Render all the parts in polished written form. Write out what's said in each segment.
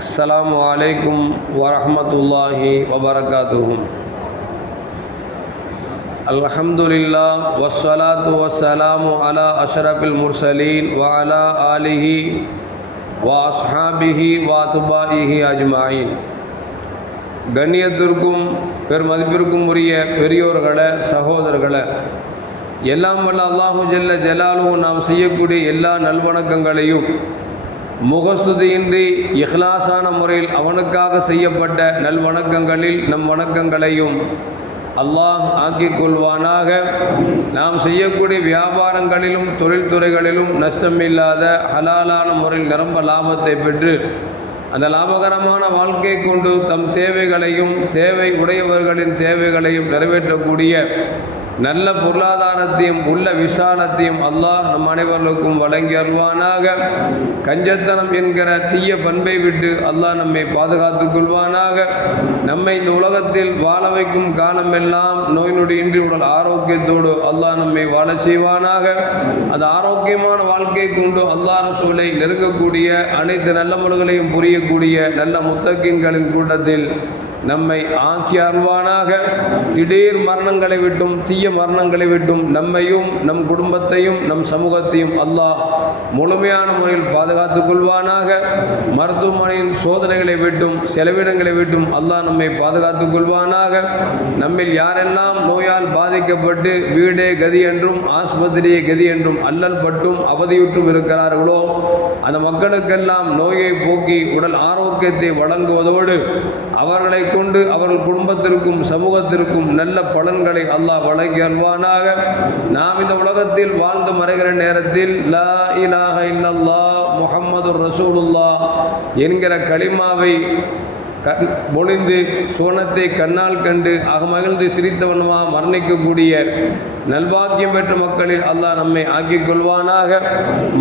अस्सलामु अलैकुम वरहमतुल्लाहि वबरकातुहु। अल्हम्दुलिल्लाह वस्सलातु वस्सलामु अला अशरफिल मुरसलीन व अला आलिहि व अस्हाबिहि व अत्बाइहि अजमाइन। கண்ணியத்திற்கும் பெருமதிப்பிற்கும் உரிய பெரியோர்களே, சகோதரர்களே, எல்லாம் வல்ல அல்லாஹு ஜல்ல ஜலாலுஹு நாம் செய்யக்கூடிய எல்லா நல்வணக்கங்களையும் முகஸ்துதியின்றி இஹ்லாஸான முறையில் அவனுக்காக செய்யப்பட்ட நல்வணக்கங்களில் நம் வணக்கங்களையும் அல்லாஹ் ஆக்கிக் கொள்வானாக. நாம் செய்யக்கூடிய வியாபாரங்களிலும் தொழில்துறைகளிலும் நஷ்டமில்லாத ஹலாலான முறையில் நிரம்ப லாபத்தை பெற்று அந்த லாபகரமான வாழ்க்கை கொண்டு தம் தேவைகளையும் தேவை உடையவர்களின் தேவைகளையும் நிறைவேற்றக்கூடிய நல்ல பொருளாதாரத்தையும் உள்ள விசாலத்தையும் அல்லாஹ் நம் அனைவர்களுக்கும் வழங்கி அருள்வானாக. கஞ்சத்தனம் என்கிற தீய பண்பை விட்டு அல்லாஹ் நம்மை பாதுகாத்துக் கொள்வானாக. நம்மை இந்த உலகத்தில் வாழ வைக்கும் காலமெல்லாம் நோய் நொடியின்றி உடல் ஆரோக்கியத்தோடு அல்லாஹ் நம்மை வாழ செய்வானாக. அந்த ஆரோக்கியமான வாழ்க்கை கொண்டு அல்லாஹ் ரசூலை நெருங்கக்கூடிய அனைத்து நல்ல முறைகளையும் புரியக்கூடிய நல்ல முத்தகீன்களின் கூட்டத்தில் நம்மை ஆக்கி அருள்வானாக. திடீர் மரணங்களை விட்டும் தீய மரணங்களை விட்டும் நம்மையும் நம் குடும்பத்தையும் நம் சமூகத்தையும் அல்லாஹ் முழுமையான முறையில் பாதுகாத்துக் கொள்வானாக. மருத்துவமனையின் சோதனைகளை விட்டும் செலவினங்களை விட்டும் அல்லாஹ் நம்மை பாதுகாத்துக் கொள்வானாக. நம்மில் யாரெல்லாம் நோயால் பாதிக்கப்பட்டு வீடே கதி என்றும் ஆஸ்பத்திரியே கதி என்றும் அல்லல் பட்டும் அவதியுற்றும் இருக்கிறார்களோ அந்த மக்களுக்கெல்லாம் நோயை போக்கி உடல் ஆரோக்கியத்தை வழங்குவதோடு அவர்களை கொண்டு அவர்கள் குடும்பத்திற்கும் சமூகத்திற்கும் நல்ல பலன்களை அல்லாஹ் வழங்கி அல்வானாக. நாம் இந்த உலகத்தில் வாழ்ந்து மறைகிற நேரத்தில் லா இலாஹ இல்லல்லாஹ் முஹம்மதுர் ரசூலுல்லாஹ் என்கிற கலிமாவை மொழிந்து சுவனத்தை கண்ணால் கண்டு அகமகிழ்ந்து சிரித்தவனமா மரணிக்கக்கூடிய நல்வாக்கியம் பெற்ற மக்களில் அல்லாஹ் நம்மை ஆக்கிக் கொள்வானாக.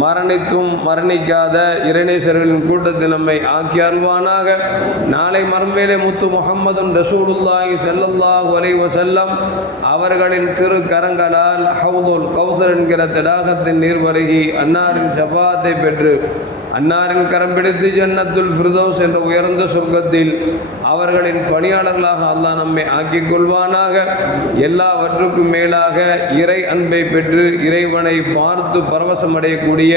மரணித்தும் மரணிக்காத இறைநேசர்களின் கூட்டத்தில் நம்மை ஆக்கி அருள்வானாக. நாளை மறுமையிலே முத்து முஹம்மதுன் ரசூலுல்லாஹி ஸல்லல்லாஹு அலைஹி வஸல்லம் அவர்களின் திரு கரங்களால் ஹவுதுல் கௌசர் என்கிற தடாகத்தின் நீர் பருகி அன்னாரின் ஷஃபாஅத்தை பெற்று அன்னாரின் கரம் பிடித்து ஜன்னத்துல் ஃபிர்தௌஸ் என்ற உயர்ந்த சொர்க்கத்தில் அவர்களின் பணியாளர்களாக அல்லாஹ் நம்மை ஆக்கிக் கொள்வானாக. எல்லாவற்றுக்கும் மேலாக இறை அன்பை பெற்று இறைவனை பார்த்து பரவசமடையக்கூடிய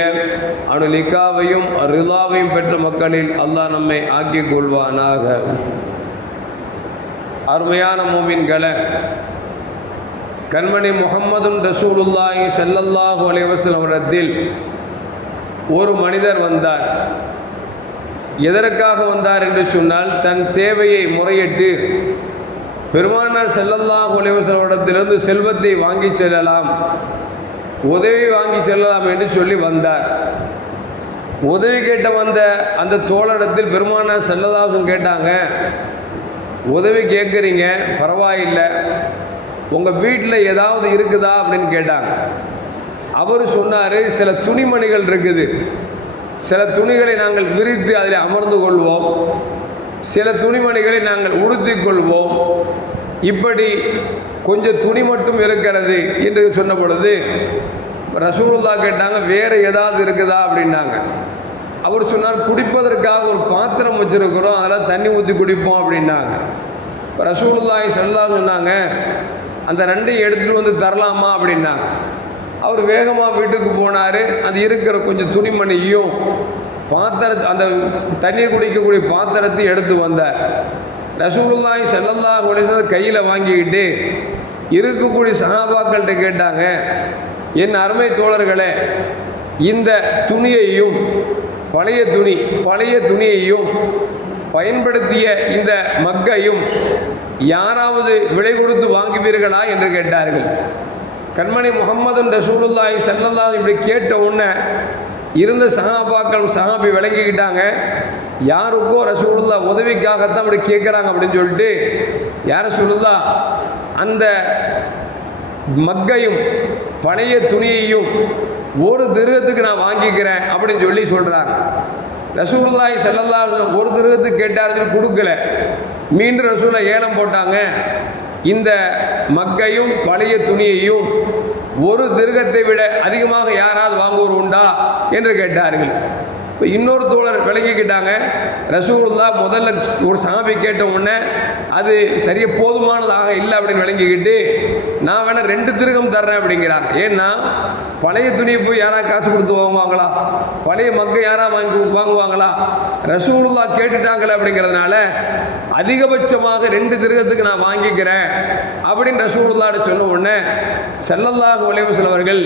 அனுலிக்காவையும் ரிலாவையும் பெற்ற மக்களில் அல்லாஹ் நம்மை ஆக்கிக் கொள்வானாக. அருமையான மூமின்களே, கண்மணி முஹம்மதுன் ரசூலுல்லாஹி ஸல்லல்லாஹு அலைஹி வஸல்லம் அவரிடத்தில் ஒரு மனிதர் வந்தார். எதற்காக வந்தார் என்று சொன்னால், தன் தேவையை முறையிட்டு பெருமானார் ஸல்லல்லாஹு அலைஹி வஸல்லம் இடத்திலிருந்து செல்வத்தை வாங்கி செல்லலாம், உதவி வாங்கி செல்லலாம் என்று சொல்லி வந்தார். உதவி கேட்ட வந்த அந்த தோழரிடத்தில் பெருமானார் ஸல்லல்லாஹு அலைஹி வஸல்லம் கேட்டாங்க, உதவி கேட்குறீங்க பரவாயில்லை, உங்கள் வீட்டில் ஏதாவது இருக்குதா அப்படின்னு கேட்டாங்க. அவர் சொன்னார், சில துணிமணிகள் இருக்குது, சில துணிகளை நாங்கள் விரித்து அதில் அமர்ந்து கொள்வோம், சில துணிமணிகளை நாங்கள் உடுத்தி கொள்வோம், இப்படி கொஞ்சம் துணி மட்டும் இருக்கிறது என்று சொன்ன பொழுது ரசூலுல்லாஹ் கேட்டாங்க, வேறு ஏதாவது இருக்குதா அப்படின்னாங்க. அவர் சொன்னார், குடிப்பதற்காக ஒரு பாத்திரம் வச்சுருக்கிறோம், அதெல்லாம் தண்ணி ஊற்றி குடிப்போம் அப்படின்னாங்க. இப்போ ரசூலுல்லாஹி ஸல்லல்லாஹு அலைஹி சொன்னாங்க, அந்த ரெண்டையும் எடுத்துகிட்டு வந்து தரலாமா அப்படின்னாங்க. அவர் வேகமாக வீட்டுக்கு போனார். அது இருக்கிற கொஞ்சம் துணிமணியும் அந்த தண்ணீர் குடிக்கக்கூடிய பாத்திரத்தை எடுத்து வந்தார். ரசூலுல்லாஹி ஸல்லல்லாஹு அலைஹி வஸல்லம் கையில் வாங்கிக்கிட்டு இருக்கக்கூடிய சஹாபாக்கள்கிட்ட கேட்டாங்க, என் அருமை தோழர்களே, இந்த துணியையும் பழைய துணியையும் பயன்படுத்திய இந்த மக்கையும் யாராவது விலை கொடுத்து வாங்குவீர்களா என்று கேட்டார்கள். கண்மணி முஹம்மதுன் ரசூலுல்லாஹி ஸல்லல்லாஹு இப்படி கேட்ட உடனே இருந்த சஹாபி விளங்கிக்கிட்டாங்க, யாருக்கோ ரசூலுல்லாஹ் உதவிக்காகத்தான் அப்படி கேட்குறாங்க அப்படின்னு சொல்லிட்டு, யார் ரசூலுல்லாஹ் அந்த மக்கையும் பழைய துணியையும் ஒரு திரகத்துக்கு நான் வாங்கிக்கிறேன் அப்படின்னு சொல்லி சொல்கிறாங்க. ரசூலுல்லாஹி ஸல்லல்லாஹு அலைஹி வஸல்லம் ஒரு திரகத்துக்கு கேட்டார்கள், கொடுக்கல. மீண்டும் ரசூலை ஏலம் போட்டாங்க, இந்த மக்கையும் பழைய துணியையும் ஒரு திரகத்தை விட அதிகமாக யாராவது வாங்குவோர் உண்டா என்று கேட்டார்கள். இப்போ இன்னொரு தோழர் விளங்கிக்கிட்டாங்க. ரசூலுல்லாஹ் முதல்ல ஒரு சஹாபி கேட்ட உடனே அது சரியா போதுமானதாக இல்லை அப்படின்னு விளங்கிக்கிட்டு, நான் வேணா 2 திருகம் தர்றேன் அப்படிங்கிறாங்க. ஏன்னா பழைய துணியை போய் யாரா காசு கொடுத்து வாங்குவாங்களா? பழைய மக்கள் யாரா வாங்குவாங்களா? ரசூலுல்லாஹ் கேட்டுட்டாங்களே அப்படிங்கிறதுனால அதிகபட்சமாக 2 திருகத்துக்கு நான் வாங்கிக்கிறேன் அப்படின்னு ரசூலுல்லாஹ் சொன்ன உடனே ஸல்லல்லாஹு அலைஹி வஸல்லம் அவர்கள்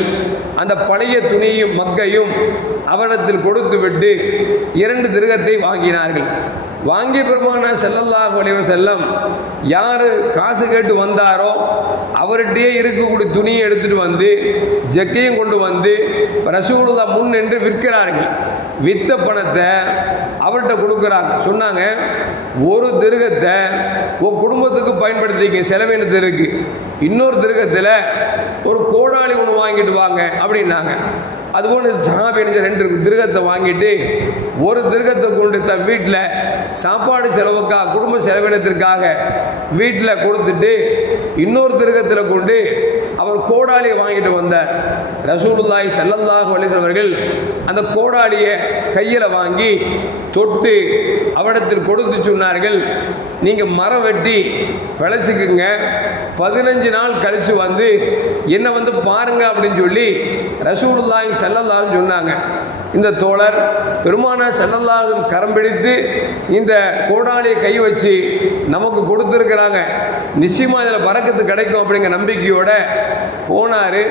அந்த பழைய துணியும் மக்கையும் அவரிடத்தில் கொடுத்து விட்டு 2 திருகத்தை வாங்கினார்கள். வாங்கிய பெருமானார் ஸல்லல்லாஹு அலைஹி வஸல்லம் யாரு காசு கேட்டு வந்தாரோ அவர்கிட்டயே இருக்கக்கூடிய துணியை எடுத்துட்டு வந்து ஜக்கையும் கொண்டு வந்து ரசூலுல்லாஹ் முன் நின்று விற்கிறார்கள். வித்த பணத்தை அவர்கிட்ட கொடுக்குறாங்க. சொன்னாங்க, ஒரு திருகத்தை உன் குடும்பத்துக்கு பயன்படுத்திக்க, செலவினத்திற்கு. இன்னொரு திருகத்தில் ஒரு கோடாளி ஒன்று வாங்கிட்டு வாங்க அப்படின்னாங்க. அதுபோல் சஹாபி 2 திருகத்தை வாங்கிட்டு ஒரு திருகத்தை கொண்டு தன் வீட்டில் சாப்பாடு செலவுக்காக, குடும்ப செலவினத்திற்காக வீட்டில் கொடுத்துட்டு இன்னொரு திருகத்தில் கொண்டு அவர் கோடாலியை வாங்கிட்டு வந்தார். ரசூலுல்லாஹி ஸல்லல்லாஹு அலைஹி வஸல்லம் அவர்கள் அந்த கோடாலியை கையில் வாங்கி தொட்டு அவரிடத்தில் கொடுத்து சொன்னார்கள், நீங்கள் மரம் வெட்டி பிழைச்சிக்குங்க, 15 நாள் கழிச்சு வந்து என்ன வந்து பாருங்க அப்படின்னு சொல்லி ரசூலுல்லாஹி ஸல்லல்லாஹு அலைஹி வஸல்லம் சொன்னாங்க. இந்த தோழர் பெருமானார் ஸல்லல்லாஹு அலைஹி வஸல்லம் கரம் பிடித்து இந்த கோடாலியை கை வச்சு நமக்கு கொடுத்துருக்கிறாங்க, நிச்சயமா இதில் பரக்கத்து கிடைக்கும் அப்படிங்கிற நம்பிக்கையோட போனாரு.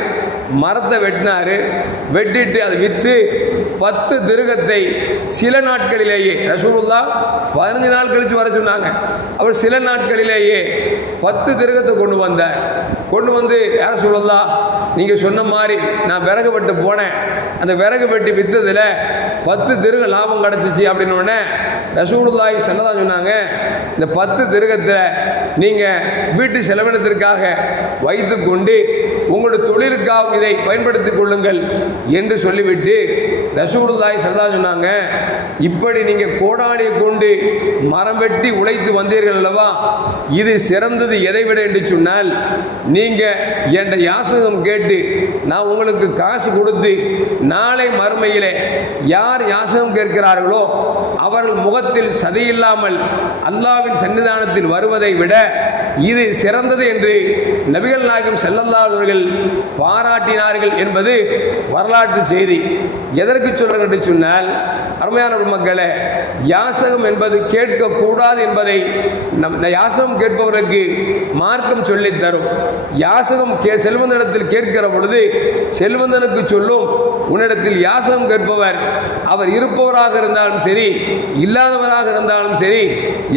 மரத்தை வெட்டினாரு. வெட்டிட்டு அதை விற்று 10 திருகத்தை சில நாட்களிலேயே, ரசூலுல்லாஹ் 15 நாள் கழிச்சு வர சொன்னாங்க, அவர் சில நாட்களிலேயே 10 திருகத்தை கொண்டு வந்தார். கொண்டு வந்து, யார ரசூலுல்லாஹ் நீங்க சொன்ன மாதிரி நான் விறகு வெட்டு போனேன், அந்த விறகு வெட்டி வித்ததுல 10 திருக லாபம் கிடைச்சிச்சு அப்படின்னு உடனே ரசூலுல்லாஹி ஸல்லல்லாஹு அலைஹி சொன்னாங்க, இந்த 10 திருகத்தை நீங்க வீட்டு செலவினத்திற்காக வைத்துக் கொண்டு உங்களுடைய தொழிலுக்காக இதை பயன்படுத்திக் கொள்ளுங்கள் என்று சொல்லிவிட்டு ரசூலுல்லாஹி ஸல்லல்லாஹு அலைஹி சொன்னாங்க, இப்படி நீங்க கோடாலியை கொண்டு மரம் வெட்டி உழைத்து வந்தீர்கள் அல்லவா, இது சிறந்தது எதை விட என்று சொன்னால், நீங்க என்ற யாசகம் கேட்டு நான் உங்களுக்கு காசு கொடுத்து நாளை மறுமையிலே யார் யாசகம் கேட்கிறார்களோ அவர்கள் முகத்தில் சதையில்லாமல் அல்லாஹ்வின் சன்னிதானத்தில் வருவதை விட இது சிறந்தது என்று நபிகள் நாயகம் ஸல்லல்லாஹு அலைஹி அவர்கள் பாராட்டினார்கள் என்பது வரலாற்று செய்தி. எதற்கு சொல்றேன் என்று சொன்னால், அருமையான மக்களே, யாசகம் என்பது கேட்கக்கூடாது என்பதை யாசகம் கேட்பவருக்கு மார்க்கம் சொல்லித் தரும். யாசகம் செல்வந்தனிடத்தில் கேட்கிற பொழுது செல்வந்தனுக்கு சொல்லும், உன்னிடத்தில் யாசகம் கேட்பவர் அவர் இருப்பவராக இருந்தாலும் சரி இல்லாதவராக இருந்தாலும் சரி,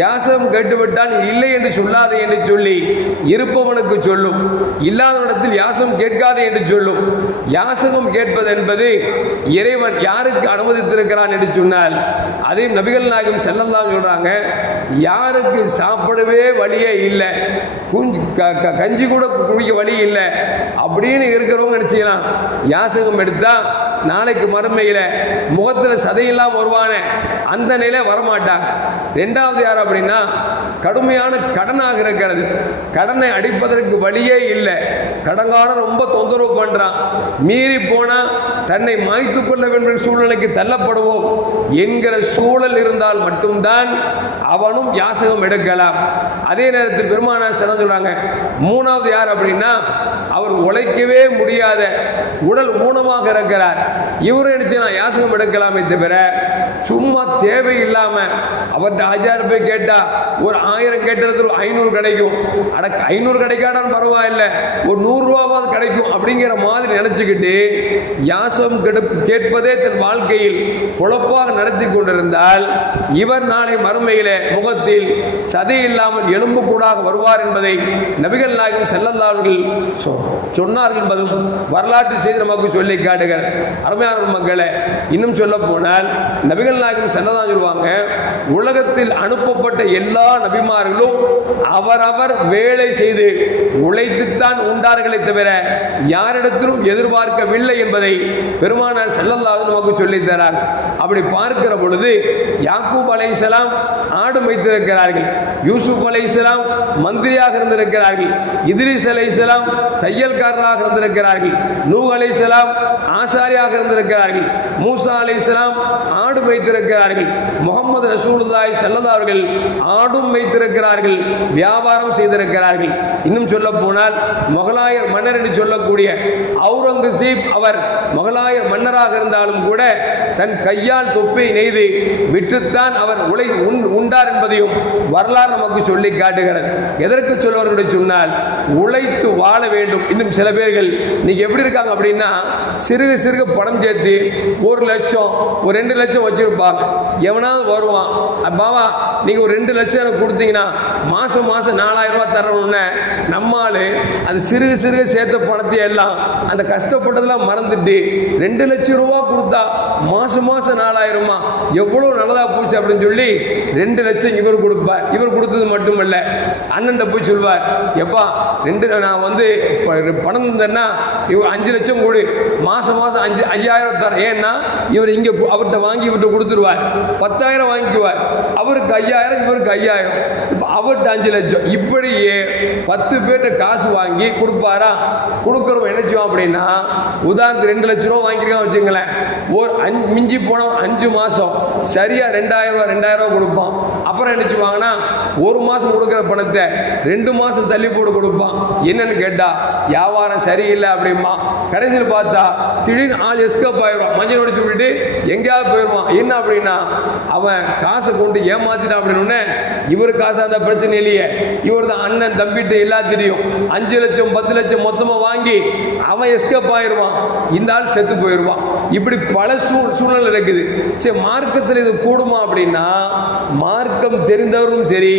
யாசகம் கேட்டுவிட்டால் இல்லை என்று சொல்லாதே என்று சொல்லி இருப்பவனுக்கு சொல்லும், இல்லாதவனிடத்தில் யாசகம் கேட்காதே என்று சொல்லும். யாசகம் கேட்பது என்பது இறைவன் யாருக்கு அனுமதித்திருக்கிறான் என்று சொன்னால், அதையும் நபிகள் நாயகம் ஸல்லல்லாஹு அலைஹி சொல்றாங்க, யாருக்கு சாப்பிடவே வழியே இல்லை, கஞ்சி கூட குடிக்க வழி இல்லை அப்படின்னு இருக்கிறவங்க நினைச்சுக்கலாம், யாசகம் எடுத்தா நாளைக்கு மறுமையில முகத்தில் சதையெல்லாம் வருவானே அந்த நிலை வரமாட்டாங்க. 2வது யார் அப்படின்னா, கடுமையான கடனாக இருக்கிறது, கடனை அடிப்பதற்கு வழியே இல்லை, கடன்காரன் ரொம்ப தொந்தரவு பண்றான், மீறி போனா தன்னை மாய்த்து கொள்ள வேண்டிய சூழ்நிலைக்கு தள்ளப்படுவோம் என்கிற சூழல் இருந்தால் மட்டும்தான் அவனும் யாசகம் எடுக்கலாம். அதே நேரத்தில் பெருமானார் சொல்றாங்க, 3வது யார் அப்படின்னா, அவர் உழைக்கவே முடியாத உடல் ஊனமாக இருக்கிறார், இவரு நினைச்சுனா யாசகம் எடுக்கலாமே தவிர சும்மா தேவையில்லாம அவர்கிட்ட 1000 ரூபாய் கேட்டா ஒரு 1000 கேட்டதுல 500 கிடைக்கும், அட 500 கிடைக்காட்டாலும் பரவாயில்லை, ஒரு 100 ரூபாவது கிடைக்கும் அப்படிங்கிற மாதிரி நினைச்சுக்கிட்டு யாசகம் கேட்பதே தன் வாழ்க்கையில் பொழப்பாக நடத்தி கொண்டிருந்தால் இவர் நாளை மறுமையில முகத்தில் சதை இல்லாமல் எலும்பு கூடாக வருவார் என்பதை நபிகள் நாயகம் ஸல்லல்லாஹு அலைஹி சொன்னார்கள் என்பதும் வரலாற்று செய்தி நமக்கு சொல்லி காட்டுகிறார். அருமையான மக்களே, இன்னும் சொல்ல போனால் நபிகள் நாயகம் ஸல்லல்லாஹு அலைஹி சொல்வாங்க, உலகத்தில் அனுப்பப்பட்ட எல்லா நபிமார்களும் அவரவர் வேலை செய்து உழைத்துத்தான் உண்டார்களே தவிர யாரிடத்திலும் எதிர்பார்க்கவில்லை என்பதை பெருமானார் ஸல்லல்லாஹு அலைஹி நமக்கு சொல்லித் தரார். அப்படி பார்க்கிற பொழுது யாக்கூப் அலைஹிஸ்ஸலாம் ஆடு மேய்த்திருக்கிறார்கள், யூசுப் அலைஹிஸ்ஸலாம் மந்திரியாக இருந்திருக்கிறார்கள், இத்ரீஸ் அலைஹிஸ்ஸலாம் தையல்காரராக இருந்திருக்கிறார்கள், நூஹ் அலைஹிஸ்ஸலாம் ஆசாரியாக இருந்திருக்கிறார்கள், மூசா அலைஹிஸ்ஸலாம் ஆடு மேய்த்திருக்கிறார்கள், முஹம்மது ரசூலுல்லாஹி ஸல்லல்லாஹு அலைஹி அவர்கள் ஆடும் மேய்த்திருக்கிறார்கள், வியாபாரம் செய்திருக்கிறார்கள். இன்னும் சொல்ல போனால் முகலாயர் மன்னர் என்று சொல்லக்கூடிய அவுரங்கசீப் அவர் முகலாயர் மன்னராக இருந்தாலும் கூட தன் கையால் தொப்பை நெய்து விற்றுத்தான் அவர் உண்டார் என்பதையும் வரலாறு நமக்கு சொல்லி காட்டுகிறது. எதற்கு சொல்வார்கள் சொன்னால் உழைத்து வாழ வேண்டும். இன்னும் சில பேர்கள் நீங்க எப்படி இருக்காங்க அப்படின்னா சிறுக சிறுக பணம் சேர்த்து 1 லட்சம் ஒரு 2 லட்சம் வச்சிருப்பாங்க. எவனாவது வருவான், பாவா நீங்க ஒரு 2 லட்சம் எனக்கு கொடுத்தீங்கன்னா மாசம் மாசம் 4000 ரூபாய் தரணும்னு நம்மால் அது சிறுக சிறுக சேர்த்த பணத்தை எல்லாம் அந்த கஷ்டப்பட்டதெல்லாம் மறந்துட்டு 2 லட்சம் ரூபாய் கொடுத்தா மாசம் மாசம் 4000 எவ்வளவு நல்லதா போச்சு அப்படின்னு சொல்லி 2 லட்சம் இவர் கொடுப்பார். இவர் கொடுத்தது மட்டுமல்ல, அண்ணன் போய் சொல்வார், எப்பா நான் வந்து பணம் தந்தேன்னா இவர் 5 லட்சம் கொடு, மாசம் மாசம் 5000 தர. ஏன்னா இவர் இங்க அவர்கிட்ட வாங்கி இவர்கிட்ட கொடுத்துருவார், 10,000 வாங்கிக்குவார், அவருக்கு 5000 இவருக்கு 5000, இப்ப அவர்கிட்ட 5 லட்சம். இப்படியே 10 பேர்கிட்ட காசு வாங்கி கொடுப்பாரா? கொடுக்கறவங்க என்ன செய்வோம் அப்படின்னா உதாரணத்துக்கு 2 லட்சம் ரூபா வாங்கிருக்கான் வச்சுங்களேன், ஒரு மிஞ்சி போன 5 மாசம் சரியா 2000 ரூபாய் கொடுப்பான். அப்புறம் என்ன செய்வாங்கன்னா 1 மாசம் கொடுக்கிற பணத்தை 2 மாசம் தள்ளி போட்டு கொடுப்பான். என்னன்னு கேட்டா வியாபாரம் சரியில்லை அப்படிமா. கடைசியில் பார்த்தா திடீர்னு ஆள் எஸ்கேப் ஆயிடுவான், மஞ்சள் நோடி சொல்லிட்டு எங்கேயாவது போயிடுவான். என்ன அப்படின்னா அவன் காசை கொண்டு ஏமாத்திட்டான் அப்படின்னு இவரு காசு அந்த பிரச்சனை இல்லையே, இவர் தான் அண்ணன் தம்பிட்டு எல்லாத்திலையும் 5 லட்சம் 10 லட்சம் மொத்தமா வாங்கி அவன் எஸ்கேப் ஆயிடுவான், இந்த ஆள் செத்து போயிடுவான். இப்படி பல சூழ்நிலை இருக்குது. சரி, மார்க்கத்தில் இது கூடுமா அப்படின்னா மார்க்கம் தெரிந்தவர்களும் சரி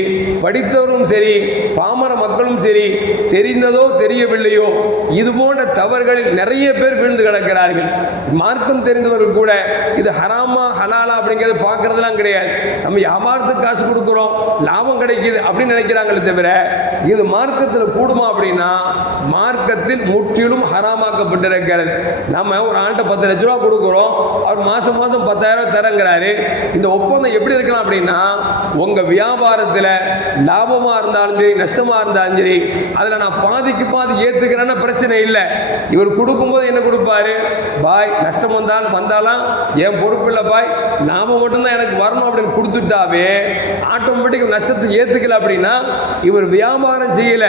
படித்தவர்களும் சரி பாமர மக்களும் சரி தெரிந்ததோ தெரியவில்லையோ இது போன்ற தவறுகளில் நிறைய பேர் விழுந்து கிடக்கிறார்கள். மார்க்கம் தெரிந்தவர்கள் கூட இது ஹராமா ஹலாலா அப்படிங்கிறது பார்க்கறதுலாம் கிடையாது. நம்ம வியாபாரத்துக்கு காசு கொடுக்கிறோம், லாபம் கிடைக்குது அப்படின்னு நினைக்கிறாங்களே தவிர இது மார்க்கத்தில் கூடுமா அப்படின்னா மார்க்கத்தில் முற்றிலும் ஹராமாக்கப்பட்டிருக்கிறது. நம்ம ஒரு ஆண்ட 10 லட்சம் ரூபாய் கொடுக்கிறோம், அவர் மாசம் மாசம் 10,000 தரங்கிறாரு. இந்த ஒப்பந்தம் எப்படி இருக்கலாம் அப்படின்னா உங்க வியாபாரத்தில் லாபமா இருந்தாலும் சரி நஷ்டமா இருந்தாலும் சரி அதுல நான் பாதிக்கு பாதி ஏத்துக்கிறேன்னா பிரச்சனை இல்லை. இவர் கொடுக்கும்போது என்ன கொடுப்பாரு, பாய் நஷ்டம் வந்தாலும் என் பொறுப்பு இல்லை பாய், லாபம் மட்டும்தான் எனக்கு வரணும் அப்படின்னு கொடுத்துட்டாவே ஆட்டோமேட்டிக் நஷ்டத்தை ஏத்துக்கல அப்படின்னா இவர் வியாபாரம் செய்யல,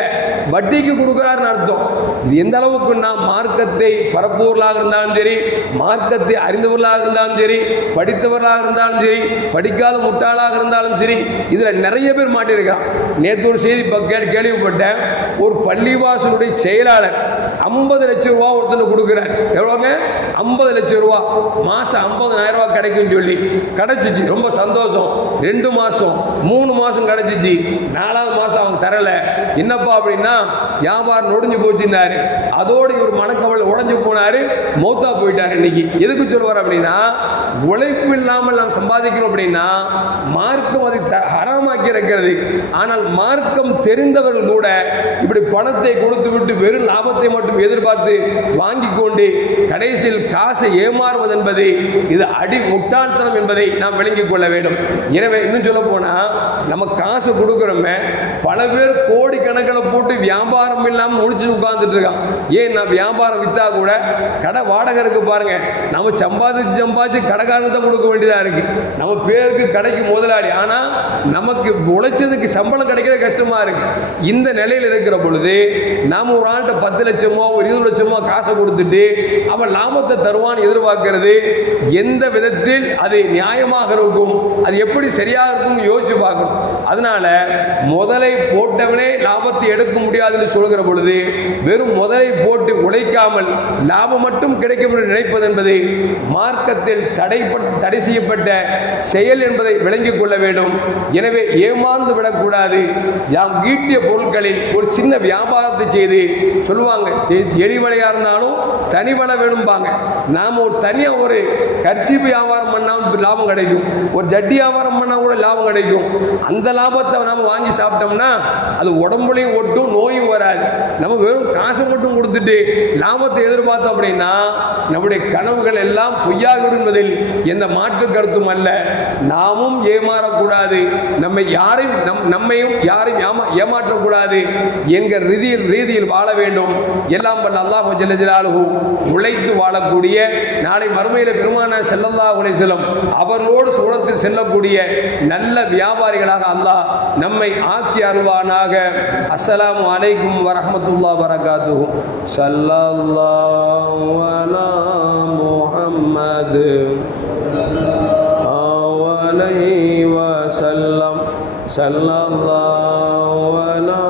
வட்டிக்கு கொடுக்கிறாருன்னு அர்த்தம். இது எந்த அளவுக்கு நான் மார்க்கத்தை பரப்புவர்களாக இருந்தாலும் சரி மார்க்கத்தை அறிந்தவர்களாக இருந்தாலும் சரி படித்தவர்களாக இருந்தாலும் சரி படிக்காத முட்டாளாக இருந்தாலும் சரி இதுல நிறைய பேர் மாட்டிருக்கான். நேற்று ஒரு செய்தி கேள்விப்பட்டேன், ஒரு பள்ளிவாசலுடைய செயலாளர் 50 லட்சம் ரூபாய் ஒருத்தர் கொடுக்கிறார். எவ்வளவுங்க? 50 லட்சம் ரூபாய், மாசம் 50,000 ரூபாய் கிடைக்கும் சொல்லி கிடைச்சிச்சு, ரொம்ப சந்தோஷம். 2 மாசம் 3 மாசம் கிடைச்சிச்சு, 4வது மாசம் அவங்க தரல. என்னப்பா அப்படின்னா வியாபாரம் நொடிஞ்சு போச்சுன்னாரு. அதோடு இவர் மனக்கவலை உடைஞ்சு போனாரு, மௌத்தா போயிட்டாரு. இன்னைக்கு எதுக்கு சொல்லுவார் அப்படின்னா உழைப்பு இல்லாமல் நாம் சம்பாதிக்கிறோம் அப்படின்னா மார்க்கம் அதை ஹராமாக்கி இருக்கிறது. ஆனால் மார்க்கம் தெரிந்தவர்கள் கூட இப்படி பணத்தை கொடுத்து விட்டு வெறும் லாபத்தை மட்டும் எதிர்பார்த்து வாங்கி கொண்டு கடைசியில் காசை ஏமாறுவது என்பது இது அடி முட்டாள்தனம் என்பதை நாம் விளங்கிக் கொள்ள வேண்டும். எனவே இன்னும் சொல்ல போனா நம்ம காசு கொடுக்கிறோமே, பல பேர் கோடி கணக்கில் போட்டு வியாபாரம் இல்லாமல் முடிச்சு உட்கார்ந்துட்டு இருக்கான். ஏன் நான் வியாபாரம் வித்தா கூட கடை வாடகை இருக்கு பாருங்க, நம்ம சம்பாதிச்சு கடைக்காரன் தான் கொடுக்க வேண்டியதா இருக்கு. நம்ம பேருக்கு கடைக்கு முதலாளி, ஆனா நமக்கு உழைச்சதுக்கு சம்பளம் கிடைக்கிறது கஷ்டமா இருக்கு. இந்த நிலையில் இருக்கிற பொழுது நாம ஒரு ஆள்கிட்ட 10 லட்சமோ ஒரு 20 லட்சமோ காசை கொடுத்துட்டு அவன் லாபத்தை தருவான் எதிர்பார்க்கிறது எந்த விதத்தில் அது நியாயமாக இருக்கும், அது எப்படி சரியாக இருக்கும் யோசிச்சு பார்க்கணும். அதனால முதலை போட்டவனே லாபத்தை எடுக்க முடியாதுன்னு சொல்கிற பொழுது வெறும் முதலை போட்டு உழைக்காமல் லாபம் மட்டும் கிடைக்கும் என்று நினைப்பது என்பது மார்க்கத்தில் தடை செய்யப்பட்ட செயல் என்பதை விளங்கிக் கொள்ள வேண்டும். எனவே ஏமாந்து விடக்கூடாது. யாம் ஈட்டிய பொருட்களில் ஒரு சின்ன வியாபாரத்தை செய்து சொல்லுவாங்க, எரிவலையா இருந்தாலும் தனிவலை வேணும்பாங்க. நாம ஒரு தனியா ஒரு கர்சீப் வியாபாரம் பண்ணா லாபம் கிடைக்கும், ஒரு ஜட்டி வியாபாரம் பண்ணா கூட லாபம் கிடைக்கும். அந்த லாபத்தை நாம வாங்கி சாப்பிட்டோம்னா அது உடம்புலையும் ஒட்டும், நோயும் வராது. நம்ம வெறும் காசை மட்டும் கொடுத்துட்டு லாபத்தை எதிர்பார்த்தோம் அப்படின்னா நம்முடைய கனவுகள் எல்லாம் பொய்யாக என்பதில் எந்த மாற்று கருத்தும் அல்ல. நாமும் ஏமாறக்கூடாது, நம்மையும் யாரையும் ஏமாற்றக்கூடாது என்கிற ரீதியில் வாழ வேண்டும். எல்லாம் வல்ல அல்லாஹ் ஜல்ல ஜலாலுஹு உழைத்து வாழக்கூடிய நாளை மறுமையில பெருமானார் ஸல்லல்லாஹு அலைஹி வஸல்லம் அவர்களோடு சுவனத்தில் செல்லக்கூடிய நல்ல வியாபாரிகளாக அல்லாஹ் நம்மை ஆக்கி அருள்வானாக. அஸ்ஸலாமு அலைக்கும் வரஹ்மத்துல்லாஹி வபரகாத்துஹு. ஸல்லல்லாஹு அலா முஹம்மத் அலைஹி வஸல்லம். ஸல்லல்லாஹு அலா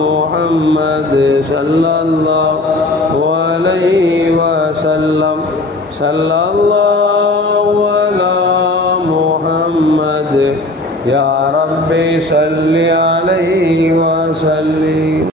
முஹம்மத் ஸல்லல்லாஹு அலைஹி வஸல்லம். ஸல்லல்லாஹு அலா முஹம்மத் யா ரப்பி ஸல்லி அலைஹி வஸல்லிம்.